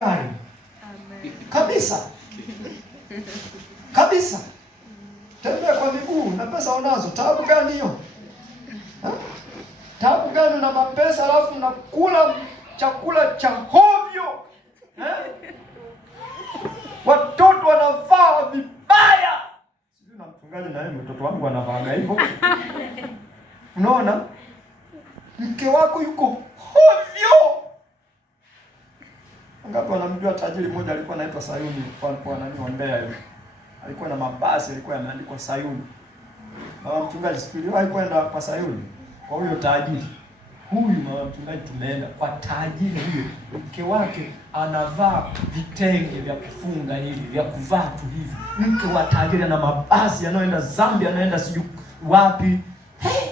Amen. Kabisa. Kabisa. Tembea kwa miguu na pesa unazo. Taabu gani hiyo? Taabu gani na mapesa alafu unakula chakula cha hovyo? Watoto wanavaa vibaya. Sijui na mchungaji na yeye mtoto wangu anavaa hivyo. Unaona? Mke wako yuko hovyo. Ngapi wanamjua tajiri mmoja alikuwa anaitwa Sayuni kwa nani wa Mbeya yule. Alikuwa na mabasi yalikuwa yameandikwa Sayuni. Mama mchungaji sikuliwahi kwenda kwa Sayuni kwa huyo tajiri. Huyu mama mchungaji tumeenda kwa tajiri huyo. Mke wake anavaa vitenge vya kufunga hivi, vya kuvaa tu hivi. Mke wa tajiri ana mabasi yanayoenda Zambia, anaenda siju wapi. Hey!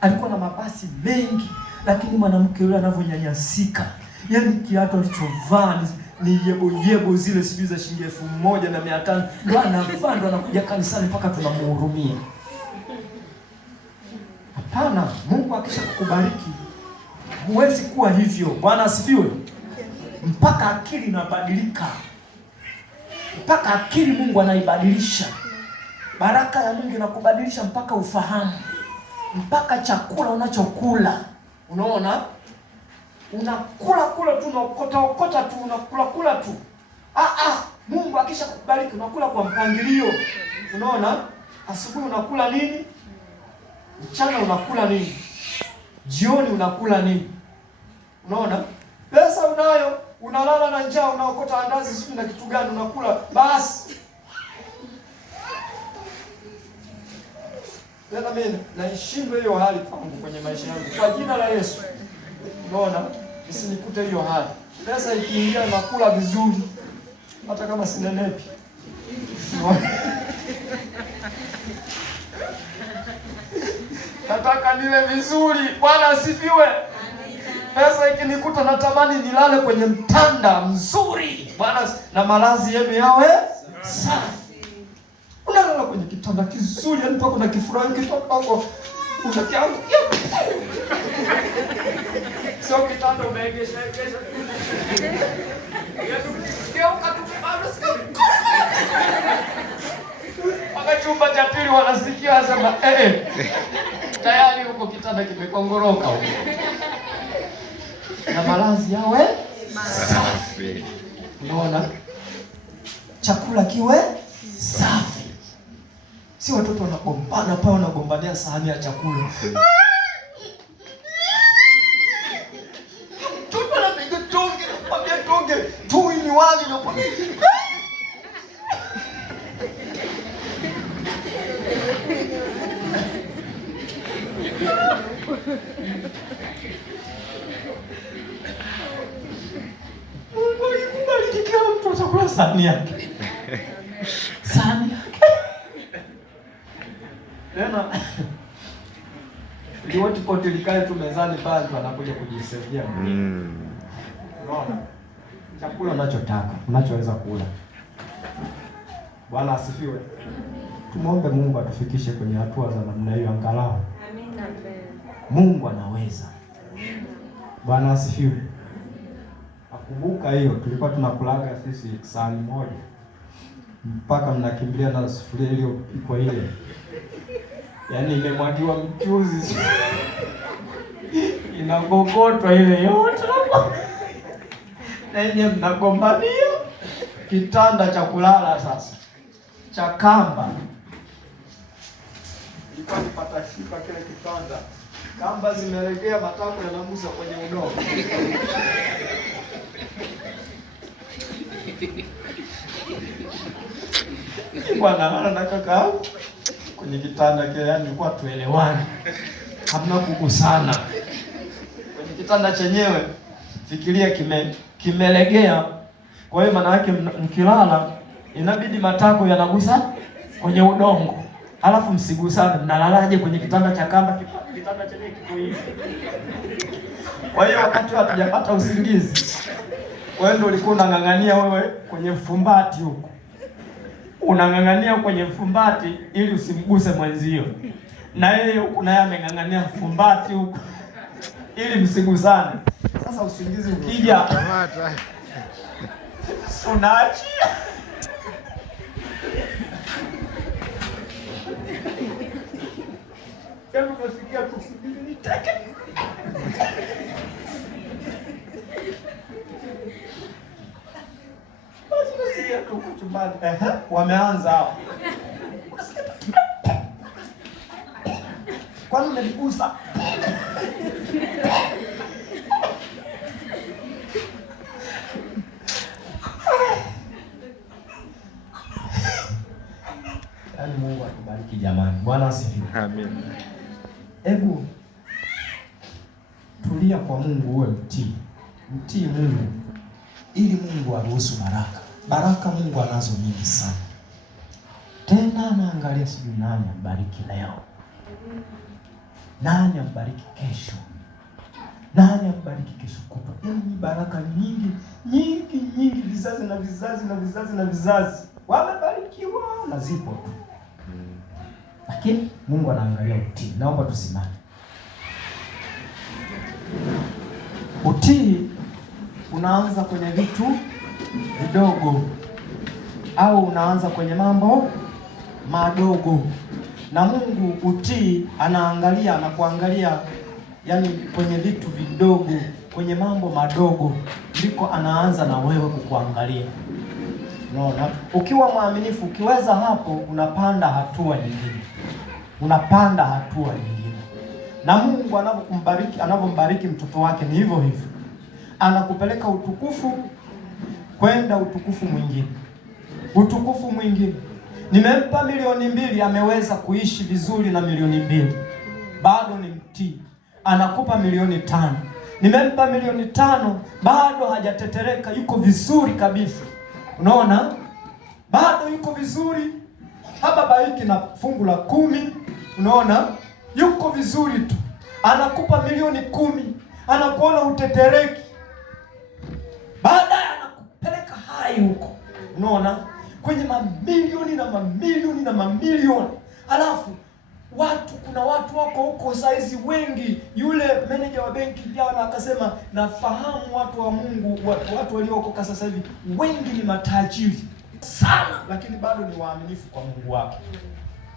Alikuwa na mabasi mengi, lakini mwanamke yule anavyonyanyasika. Yaani kiatu alichovaa ni yebo zile sijui za shilingi 1,500 ndio anavaa, ndio anakuja kanisani mpaka tunamhurumia. Hapana, Mungu akisha kukubariki huwezi kuwa hivyo. Bwana asifiwe. Mpaka akili inabadilika. Mpaka akili Mungu anaibadilisha. Baraka ya Mungu inakubadilisha mpaka ufahamu. Mpaka chakula unachokula. Unaona? Unakula tu, unaokota tu, unakula tu. Mungu akisha kukubariki unakula kwa mpangilio. Unaona? Asubuhi unakula nini? Mchana unakula nini? Jioni unakula nini? Unaona? Pesa unayo, unalala na njaa, unaokota andazi sijui na kitu gani unakula basi. Tena mimi naishindwa hiyo hali kwangu kwenye maisha yangu. Kwa jina la Yesu. Unaona? Isinikute hiyo hali. Pesa ikiingia nakula vizuri. Hata kama sinenepi. Nataka nile vizuri. Bwana asifiwe. Pesa ikinikuta natamani nilale kwenye mtanda mzuri. Bwana, na malazi yenu yawe safi. Unalala kwenye kitanda kizuri, yani pako na kifurahi kitoko. Unakiangukia. Sio kitanda umeegesha. Geuka tu bado sio. Mpaka chumba cha pili wanasikia wanasema tayari huko kitanda kimekongoroka huko. Na malazi yawe safi. Unaona? Chakula kiwe safi. Si watoto wanagombana pao, wanagombania sahani ya chakula. Mtoto anapiga tonge, anapambia tonge, tu ni wali na kwa. Chakula sahani yake. Sahani yake. Tena ndio watu pote likae tu mezani pale anakuja kujisaidia. Unaona? Chakula unachotaka, unachoweza kula. Bwana asifiwe. Tumuombe Mungu atufikishe kwenye hatua za namna hiyo angalau. Amina. Mungu anaweza. Bwana asifiwe. Nakumbuka hiyo tulikuwa tunakulaga sisi sahani moja. Mpaka mnakimbilia na sufuria ile iko ile. Yaani imemwagiwa mchuzi. Inagogotwa ile yote. Na yenyewe mnagombania kitanda cha kulala sasa. Cha kamba. Ilikuwa nipata shika kile kitanda. Kamba zimelegea, matako yanagusa kwenye udongo. Bwana na kaka kwenye kitanda kile, yani kwa tuelewane. Hamna kugusana. Kwenye kitanda chenyewe fikiria kimelegea. Kwa hiyo maana yake mkilala inabidi matako yanagusa kwenye udongo. Alafu msigusane, mnalalaje kwenye kitanda cha kamba? Kitanda chenyewe kiko hivi. Kwa hiyo wakati hatujapata usingizi, wewe ndio ulikuwa unang'ang'ania wewe kwenye mfumbati huko. Unang'ang'ania kwenye mfumbati ili usimguse mwenzio. Na yeye huko naye ameng'ang'ania mfumbati huko ili msigusane. Sasa usingizi ukija unaachia. Kama unasikia kusubiri nitake. Basi unasikia huko chumbani. Wameanza hao. Unasikia tu. Kwani umeligusa? Mungu akubariki jamani. Bwana asifiwe. Amen. Hebu tulia kwa Mungu, uwe mtii. Mtii Mungu ili Mungu aruhusu baraka. Baraka Mungu anazo nyingi sana. Tena anaangalia sijui nani ambariki leo. Nani ambariki kesho. Nani ambariki kesho kutwa. Yaani baraka nyingi, nyingi, nyingi, vizazi na vizazi na vizazi na vizazi. Wamebarikiwa na zipo tu. Lakini Mungu anaangalia utii. Naomba tusimame. Utii unaanza kwenye vitu vidogo au unaanza kwenye mambo madogo. Na Mungu utii anaangalia, anakuangalia yani kwenye vitu vidogo, kwenye mambo madogo ndiko anaanza na wewe kukuangalia. Unaona? Ukiwa mwaminifu, ukiweza hapo unapanda hatua nyingine. Unapanda hatua nyingine. Na Mungu anapombariki mtoto wake ni hivyo hivyo. Anakupeleka utukufu kwenda utukufu mwingine. Utukufu mwingine. Nimempa 2,000,000 ameweza kuishi vizuri na 2,000,000. Bado ni mtii. Anakupa 5,000,000. Nimempa 5,000,000 bado hajatetereka, yuko vizuri kabisa. Unaona? Bado yuko vizuri. Haba bariki na fungu la 10. Unaona? Yuko vizuri tu. Anakupa 10,000,000. Anakuona utetereki. Baadaye anakupeleka hai huko. Unaona? Kwenye mamilioni na mamilioni na mamilioni. Alafu kuna watu wako huko saizi wengi. Yule manager wa benki jana akasema, nafahamu watu wa Mungu, watu waliookoka sasa hivi wengi ni matajiri sana, lakini bado ni waaminifu kwa Mungu wake.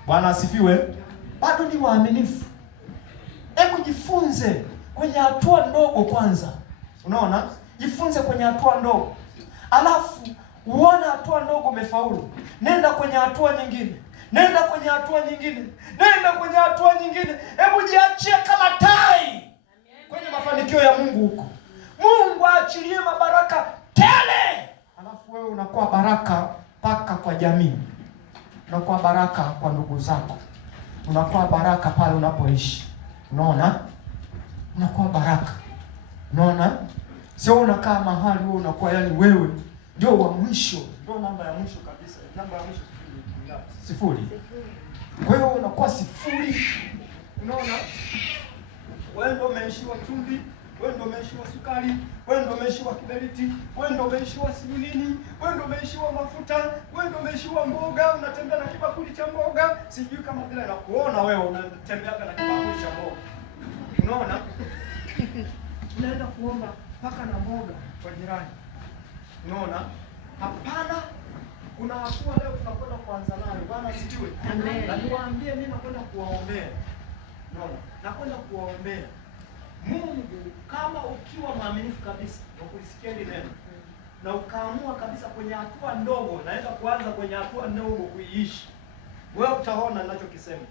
Bwana asifiwe. Bado ni waaminifu. Hebu jifunze kwenye hatua ndogo kwanza. Unaona? Jifunze kwenye hatua ndogo. Alafu uone hatua ndogo umefaulu. Nenda kwenye hatua nyingine. Nenda kwenye hatua nyingine. Nenda kwenye hatua nyingine. Hebu jiachie kama tai kwenye mafanikio ya Mungu huko. Mungu aachilie mabaraka tele. Alafu wewe unakuwa baraka paka kwa jamii. Unakuwa baraka kwa ndugu zako. Unakuwa baraka pale unapoishi. Unaona? Unakuwa baraka. Unaona? Sio unakaa mahali wewe unakuwa yani wewe ndio wa mwisho. Ndio namba ya mwisho kabisa. Namba ya mwisho 0. Kwa hiyo unakuwa 0. Unaona? Wewe ndio umeishiwa chumvi, wewe ndio umeishiwa sukari, wewe ndio umeishiwa kiberiti, wewe ndio umeishiwa nini, wewe ndio umeishiwa mafuta, wewe ndio umeishiwa mboga, unatembea na kibakuli cha mboga, sijui kama vile nakuona wewe unatembea na kibakuli cha mboga. Unaona? Unaenda kuomba paka na mboga kwa jirani. Unaona? Hapana. Kuna hatua leo tunakwenda kuanza nayo. Bwana asifiwe. Amen. Na niwaambie mimi nakwenda kuwaombea. Unaona? Nakwenda kuwaombea. Mungu kama ukiwa mwaminifu kabisa na kulisikia hili neno na ukaamua kabisa kwenye hatua ndogo, naenda kuanza kwenye hatua ndogo kuiishi. Wewe utaona ninachokisema.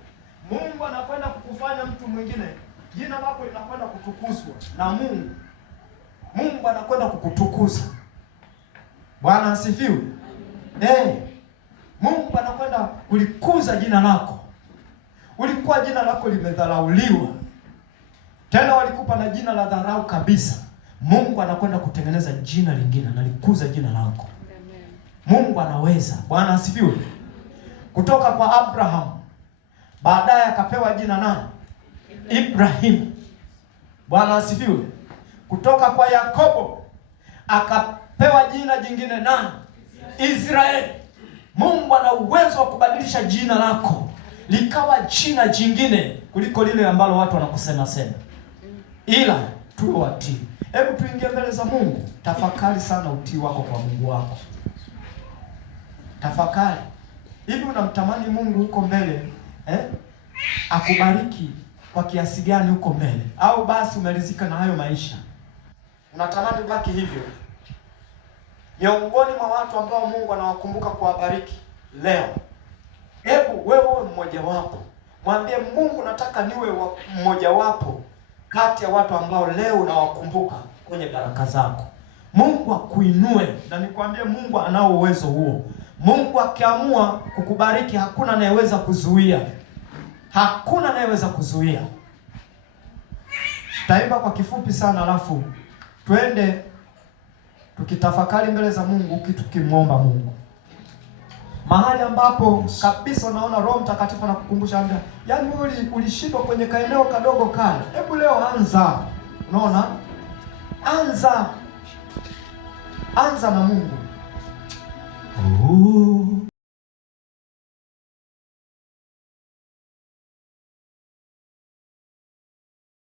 Mungu anakwenda kukufanya mtu mwingine. Jina lako linakwenda kutukuzwa na Mungu. Mungu anakwenda kukutukuza. Bwana asifiwe. Mungu anakwenda kulikuza jina lako. Ulikuwa jina lako limedharauliwa. Tena walikupa na jina la dharau kabisa. Mungu anakwenda kutengeneza jina lingine, analikuza jina lako. Amen. Mungu anaweza. Bwana asifiwe. Kutoka kwa Abraham baadaye akapewa jina nani? Ibrahim. Bwana asifiwe. Kutoka kwa Yakobo akapewa jina jingine nani? Israeli. Mungu ana uwezo wa kubadilisha jina lako likawa jina jingine kuliko lile ambalo watu wanakusema sema. Ila tuwe watii. Hebu tuingie mbele za Mungu. Tafakari sana utii wako kwa Mungu wako. Tafakari. Hivi unamtamani Mungu huko mbele akubariki kwa kiasi gani huko mbele? Au basi umeridhika na hayo maisha? Unatamani baki hivyo? Miongoni mwa watu ambao Mungu anawakumbuka kuwabariki leo, hebu wewe mmoja wapo. Mwambie Mungu, nataka niwe mmoja wapo kati ya watu ambao leo unawakumbuka kwenye baraka zako. Mungu akuinue, na nikwambie Mungu anao uwezo huo. Mungu akiamua kukubariki hakuna anayeweza kuzuia. Hakuna anayeweza kuzuia. Taimba kwa kifupi sana, alafu twende tukitafakari mbele za Mungu, tukimwomba Mungu. Mahali ambapo kabisa unaona Roho Mtakatifu anakukumbusha, yaani wewe ulishindwa kwenye kaeneo kadogo kale. Hebu leo anza. Unaona? Anza na Mungu.